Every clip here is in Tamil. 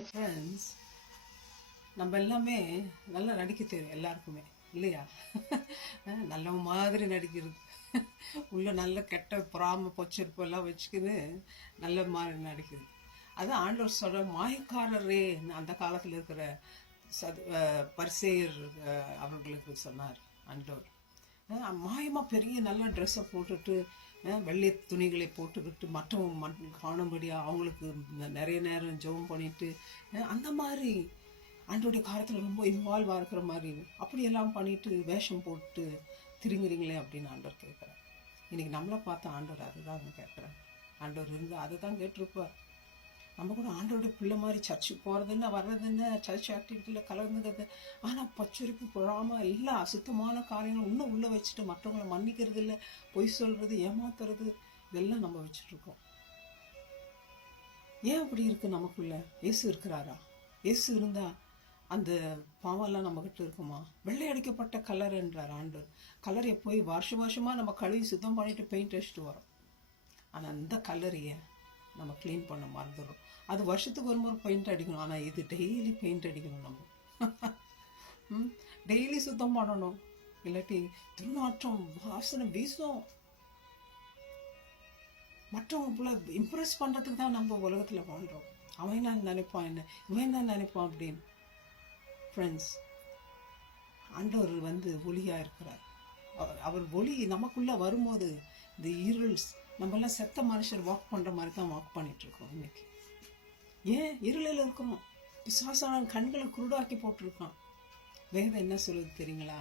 மை ஃப்ரெண்ட்ஸ், நம்ம எல்லாமே நல்லா நடிக்க தெரியும் எல்லாருக்குமே இல்லையா? நல்ல மாதிரி நடிக்கிறது, உள்ள நல்ல கெட்ட பொறாம பொச்சரிப்பு எல்லாம் வச்சுக்கின்னு நல்ல மாதிரி நடிக்குது. அதான் ஆண்டவர் சொல்ற மாயக்காரரே அந்த காலத்தில் இருக்கிற பரிசேயர் அவர்களுக்கு சொன்னார் ஆண்டவர். மாயமாக பெரிய நல்ல ட்ரெஸ்ஸை போட்டுட்டு வெள்ளை துணிகளை போட்டுக்கிட்டு மற்றவங்க காணும்படியாக அவங்களுக்கு நிறைய நேரம் ஜெபம் பண்ணிட்டு அந்த மாதிரி ஆண்டோடைய காலத்தில் ரொம்ப இன்வால்வ் இருக்கிற மாதிரி அப்படியெல்லாம் பண்ணிட்டு வேஷம் போட்டு திருங்குறீங்களே அப்படின்னு ஆண்டவர் கேட்குறார். இன்னைக்கு நம்மளை பார்த்து ஆண்டவர் அதுதான் கேட்குறார். ஆண்டவர் இருந்து அதை தான் கேட்டிருப்பார். நம்ம கூட ஆண்டோட பிள்ளை மாதிரி சர்ச்சுக்கு போகிறதுன்னு வர்றதுன்னு சர்ச் ஆக்டிவிட்டியில் கலந்துக்கிறது, ஆனால் பச்சரிப்பு பொறாமல் எல்லா அசுத்தமான காரியங்களும் இன்னும் உள்ளே வச்சுட்டு மற்றவங்களை மன்னிக்கிறது இல்லை, பொய் சொல்கிறது, ஏமாத்துறது, இதெல்லாம் நம்ம வச்சுட்ருக்கோம். ஏன் அப்படி இருக்குது நமக்குள்ள? இயேசு இருக்கிறாரா? இயேசு இருந்தால் அந்த பாவம்லாம் நம்மக்கிட்ட இருக்குமா? வெள்ளை அடிக்கப்பட்ட கலர் என்றார் ஆண்டவர். கலரை போய் வருஷமாக நம்ம கழுவி சுத்தம் பண்ணிட்டு பெயிண்ட் அடிச்சுட்டு வரோம். ஆனால் அந்த கலரையை நம்ம க்ளீன் பண்ண மறந்துடுறோம். அது வருஷத்துக்கு ஒரு முறை பெயிண்ட் அடிக்கணும், ஆனால் இது டெய்லி பெயிண்ட் அடிக்கணும். நம்ம டெய்லி சுத்தம் பண்ணணும், இல்லாட்டி துர்நாற்றம் வாசனை வீசும். மற்றவங்களை இம்ப்ரெஸ் பண்ணுறதுக்கு தான் நம்ம உலகத்தில் வாழ்கிறோம். அவன் என்ன நினைப்பான், என்ன இவன் என்ன நினைப்பான் அப்படின்னு. ஃப்ரெண்ட்ஸ், ஆண்டவர் ஒளியாக இருக்கிறார். அவர் ஒளி நமக்குள்ளே வரும்போது இந்த இருள்ஸ், நம்மெல்லாம் செத்த மனுஷர் வாக் பண்ணுற மாதிரி தான் வாக் பண்ணிகிட்ருக்கோம் இன்னைக்கு. ஏன் இருளில் இருக்கிறோம்? பிசாசான கண்களை குருடாக்கி போட்டிருக்கான். வேதம் என்ன சொல்லுது தெரியுங்களா?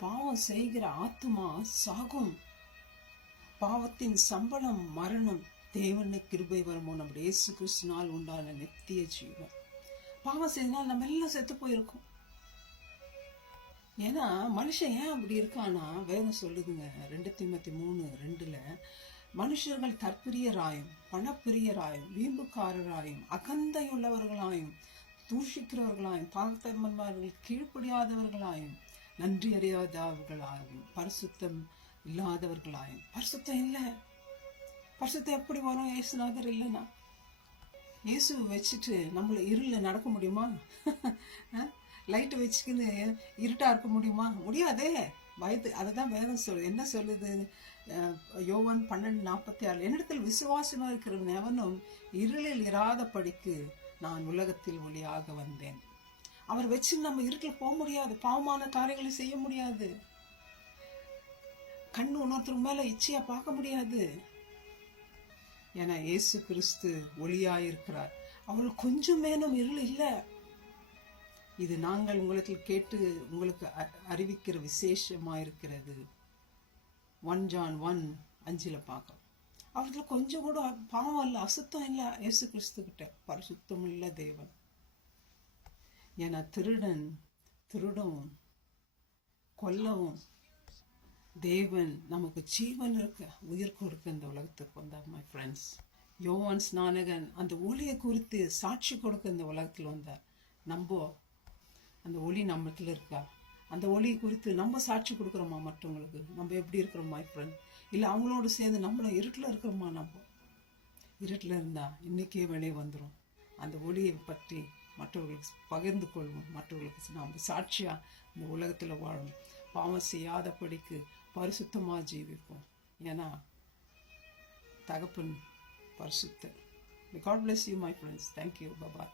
பாவம் செய்கிற ஆத்துமா சாகும், பாவத்தின் சம்பளம் மரணம், தேவன கிருபை வருமோ நம்முடைய இயேசு கிறிஸ்துனால் உண்டான நித்திய ஜீவன். பாவம் செய்தனால் நம்ம எல்லாம் செத்து போயிருக்கோம். ஏன்னா மனுஷன் ஏன் அப்படி இருக்கானா, வேதம் சொல்லுதுங்க 2 தீமோத்தேயு 3:2, மனுஷர்கள் தற்பிரியராயும் பணப்பிரியராயும் வீம்புக்காரராயும் அகந்தையுள்ளவர்களாயும் தூஷிக்கிறவர்களாயும் தாழ்த்தன்மார்கள் கீழ்ப்படியாதவர்களாயும் நன்றி அறியாதவர்களாயும் பரிசுத்தம் இல்லாதவர்களாயும். பரிசுத்தம் இல்லை. பரிசுத்தம் எப்படி வரும்? இயேசுநாதர் இல்லைன்னா. இயேசு வச்சுட்டு நம்மளை இருளில் நடக்க முடியுமா? லைட்டு வச்சுக்கின்னு இருட்டாக இருக்க முடியுமா? முடியாதே. பயத்து அதை தான் வேதம் சொல்லுது. என்ன சொல்லுது? யோவான் 12:46, என்னிடத்தில் விசுவாசமாக இருக்கிறவன் எவனும் இருளில் இராதபடிக்கு நான் உலகத்தில் ஒளியாக வந்தேன். அவர் வச்சு நம்ம இருட்டில் போக முடியாது, பாவமான காரியங்களை செய்ய முடியாது, கண்ணு உணர்த்துக்கு மேலே இச்சையா பார்க்க முடியாது. ஏன்னா இயேசு கிறிஸ்து ஒளியாயிருக்கிறார். அவர்கள் கொஞ்சம் மேலும் இருள் இல்லை. இது நாங்கள் உங்களுக்கு கேட்டு உங்களுக்கு அறிவிக்கிற விசேஷமாயிருக்கிறது. 1 John 1:5 பார்க்குறோம். அவர்கள் கொஞ்சம் கூட பாவம் இல்லை, அசுத்தம் இல்லை. இயேசு கிறிஸ்து கிட்ட பரிசுத்தம் இல்லை தேவன். ஏன்னா திருடவும் கொல்லவும் தேவன் நமக்கு ஜீவன் இருக்க உயிர் கொடுக்க இந்த உலகத்துக்கு வந்தார். மை ஃப்ரெண்ட்ஸ், யோவான் ஸ்நானகன் அந்த ஒளியை குறித்து சாட்சி கொடுக்க இந்த உலகத்தில் வந்தார். நம்ம அந்த ஒளி நம்மத்துல இருக்கா? அந்த ஒளி குறித்து நம்ம சாட்சி கொடுக்குறோமா மற்றவங்களுக்கு? நம்ம எப்படி இருக்கிறோம் மை ஃப்ரெண்ட்? இல்லை அவங்களோடு சேர்ந்து நம்மளும் இருட்டில் இருக்கிறோமா? நம்ம இருட்டில் இருந்தால் இன்றைக்கே வெளியே வந்துடும். அந்த ஒளியை பற்றி மற்றவர்களுக்கு பகிர்ந்து கொள்வோம், மற்றவர்களுக்கு நம்ம சாட்சியாக இந்த உலகத்தில் வாழும், பாவம் செய்யாதபடிக்கு பரிசுத்தமாக ஜீவிப்போம். ஏன்னா தகப்பன் பரிசுத்தர். God bless you my friends. Thank you. Bye bye.